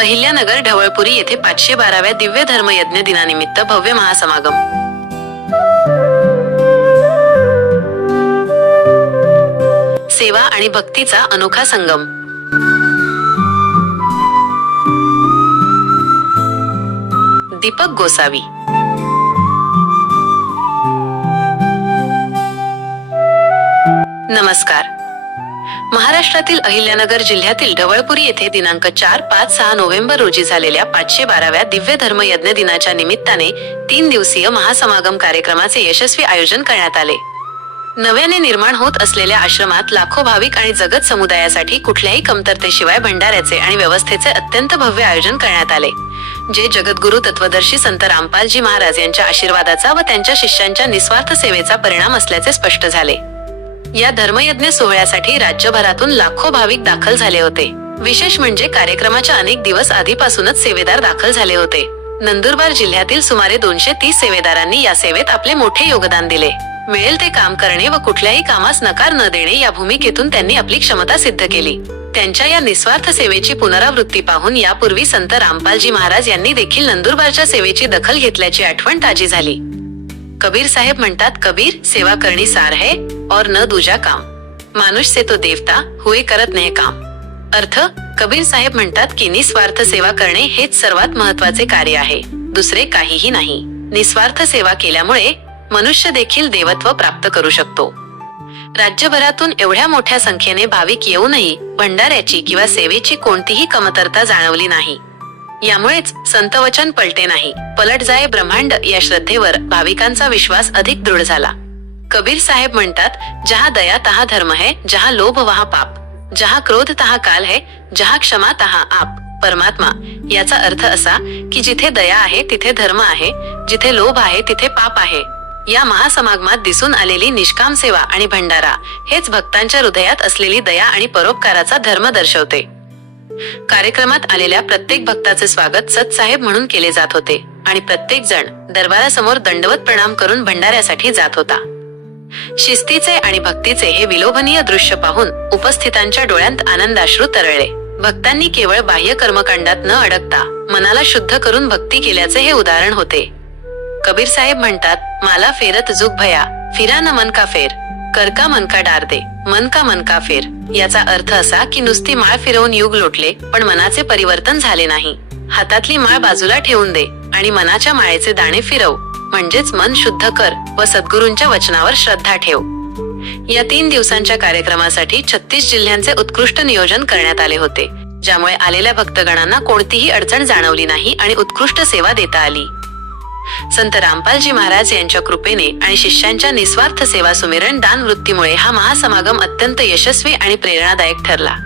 अहिल्यानगर ढवळपुरी येथे पाचशे बाराव्या दिव्य धर्मयज्ञ दिनानिमित्त भव्य महासमागम. सेवा आणि भक्तीचा अनोखा संगम. दीपक गोसावी. नमस्कार. महाराष्ट्रातील अहिल्यानगर जिल्ह्यातील ढवळपुरी येथे दिनांक चार पाच सहा नोव्हेंबर रोजी झालेल्या पाचशे बाराव्या दिव्य धर्मयज्ञ दिनाच्या निमित्ताने तीन दिवसीय महासमागम कार्यक्रमाचे यशस्वी आयोजन करण्यात आले. नव्याने निर्माण होत असलेल्या आश्रमात लाखो भाविक आणि जगत समुदायासाठी कुठल्याही कमतरतेशिवाय भंडाऱ्याचे आणि व्यवस्थेचे अत्यंत भव्य आयोजन करण्यात आले. जे जगद्गुरु तत्वदर्शी संत रामपालजी महाराज यांच्या आशीर्वादाचा व त्यांच्या शिष्यांच्या निस्वार्थ सेवेचा परिणाम असल्याचे स्पष्ट झाले. या धर्मयज्ञ सोहळ्यासाठी राज्यभरातून लाखो भाविक दाखल झाले होते. विशेष म्हणजे कार्यक्रमाच्या अनेक दिवस आधीपासूनच सेवेदार दाखल झाले होते. नंदुरबार जिल्ह्यातील सुमारे दोनशे तीस सेवेदारांनी या सेवेत आपले मोठे योगदान दिले. मिळेल ते काम करणे व कुठल्याही कामास नकार न देणे या भूमिकेतून त्यांनी आपली क्षमता सिद्ध केली. त्यांच्या या निस्वार्थ सेवेची पुनरावृत्ती पाहून यापूर्वी संत रामपालजी महाराज यांनी देखील नंदुरबारच्या सेवेची दखल घेतल्याची आठवण ताजी झाली. कबीर साहेब म्हणतात कबीर सेवा करणी सार है. और न दूजा काम. मानुष से तो देवता हुए करत नाही काम. अर्थ कबीर साहेब म्हणतात की निस्वार्थ सेवा करणे हेच सर्वात महत्त्वाचे कार्य आहे. दुसरे काहीही नाही. निस्वार्थ सेवा केल्यामुळे मनुष्य देखील देवत्व प्राप्त करू शकतो. राज्यभरातून एवढ्या मोठ्या संख्येने भाविक येऊनही भंडाऱ्याची किंवा सेवेची कोणतीही कमतरता जाणवली नाही. यामुळेच संतवचन पलटे नाही. पलट जाय ब्रह्मांड या श्रद्धेवर भाविकांचा विश्वास अधिक दृढ झाला. कबीर साहेब म्हणतात जहा दया तहा धर्म है जहा लोभ वहा पाप. जहा क्रोध तहा काल है जहा क्षमा तहा आप. परमात्मा याचा अर्थ असा की जिथे दया आहे तिथे धर्म आहे जिथे लोभ आहे तिथे पाप आहे. या महासमागमात दिसून आलेली निष्काम सेवा आणि भंडारा हेच भक्तांच्या हृदयात असलेली दया आणि परोपकाराचा धर्म दर्शवते. कार्यक्रमात आलेल्या प्रत्येक भक्ताचे स्वागत सतसाहेब म्हणून केले जात होते आणि प्रत्येक जण दरबारासमोर दंडवत प्रणाम करून भंडाऱ्यासाठी जात होता. शिस्तीचे आणि भक्तीचे हे विलोभनीय दृश्य पाहून उपस्थितांच्या डोळ्यात आनंदाश्रू तरळले. भक्तांनी केवळ बाह्य कर्मकांडात न अडकता मनाला शुद्ध करून भक्ती केल्याचे हे उदाहरण होते. कबीर साहेब म्हणतात माला फेरत जुग भया फिरा न मन का फेर करका मन का डार दे मन का मन का फेर. याचा अर्थ असा की नुसती माळ फिरवून युग लोटले पण मनाचे परिवर्तन झाले नाही. हातातली माळ बाजूला ठेवून दे आणि मनाच्या माळेचे दाणे फिरव. म्हणजेच मन शुद्ध कर व सद्गुरूंच्या वचनावर श्रद्धा ठेव. या तीन दिवसांच्या कार्यक्रमासाठी छत्तीस जिल्ह्यांचे उत्कृष्ट नियोजन करण्यात आले होते ज्यामुळे आलेल्या भक्तगणांना कोणतीही अडचण जाणवली नाही आणि उत्कृष्ट सेवा देता आली. संत रामपालजी महाराज यांच्या कृपेने आणि शिष्यांच्या निस्वार्थ सेवा सुमिरण दान वृत्तीमुळे हा महासमागम अत्यंत यशस्वी आणि प्रेरणादायक ठरला.